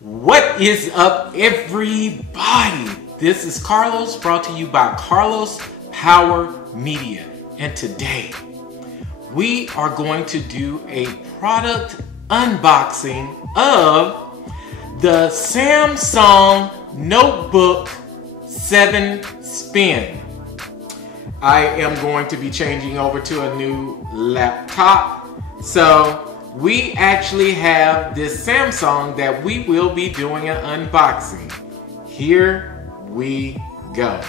What is up, everybody? This is Carlos, brought to you by Carlos Power Media. And today, we are going to do a product unboxing of the Samsung Notebook 7 Spin. I am going to be changing over to a new laptop. So we actually have this Samsung that we will be doing an unboxing. Here we go.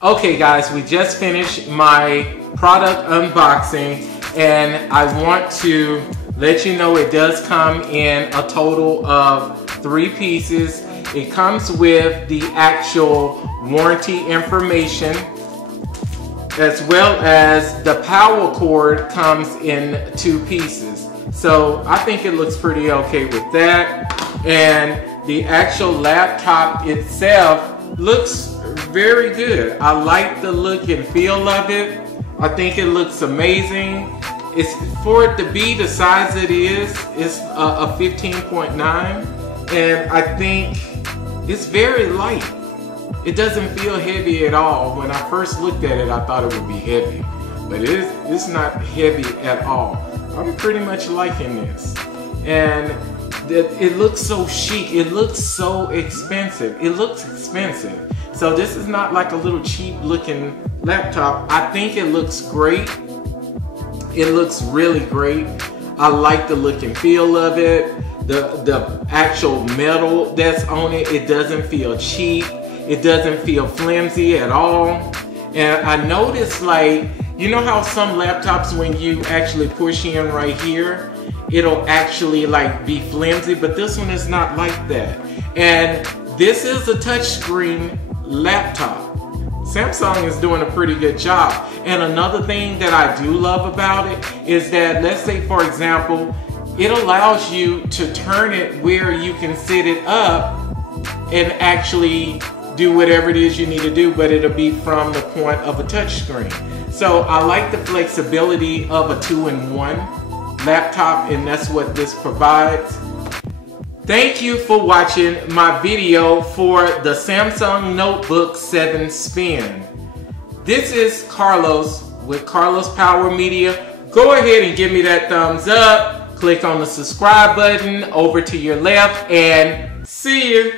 Okay guys, we just finished my product unboxing, and I want to let you know it does come in a total of 3 pieces. It comes with the actual warranty information, as well as the power cord comes in 2 pieces. So I think it looks pretty okay with that. And the actual laptop itself looks very good. I like the look and feel of it. I think it looks amazing. It's for it to be the size it is, it's a 15.9, and I think it's very light. It doesn't feel heavy at all. When I first looked at it, I thought it would be heavy, but it's not heavy at all. I'm pretty much liking this, and it looks so chic. It looks so expensive. It looks expensive. So this is not like a little cheap looking laptop. I think it looks great. It looks really great. I like the look and feel of it. The actual metal that's on it, it doesn't feel cheap. It doesn't feel flimsy at all. And I noticed, like, you know how some laptops, when you actually push in right here, it'll actually like be flimsy, but this one is not like that. And this is a touchscreen laptop. Samsung is doing a pretty good job. And another thing that I do love about it is that, let's say for example, it allows you to turn it where you can sit it up and actually do whatever it is you need to do, but it'll be from the point of a touch screen. So I like the flexibility of a 2-in-1 laptop, and that's what this provides. Thank you for watching my video for the Samsung Notebook 7 Spin. This is Carlos with Carlos Power Media. Go ahead and give me that thumbs up. Click on the subscribe button over to your left, and see you.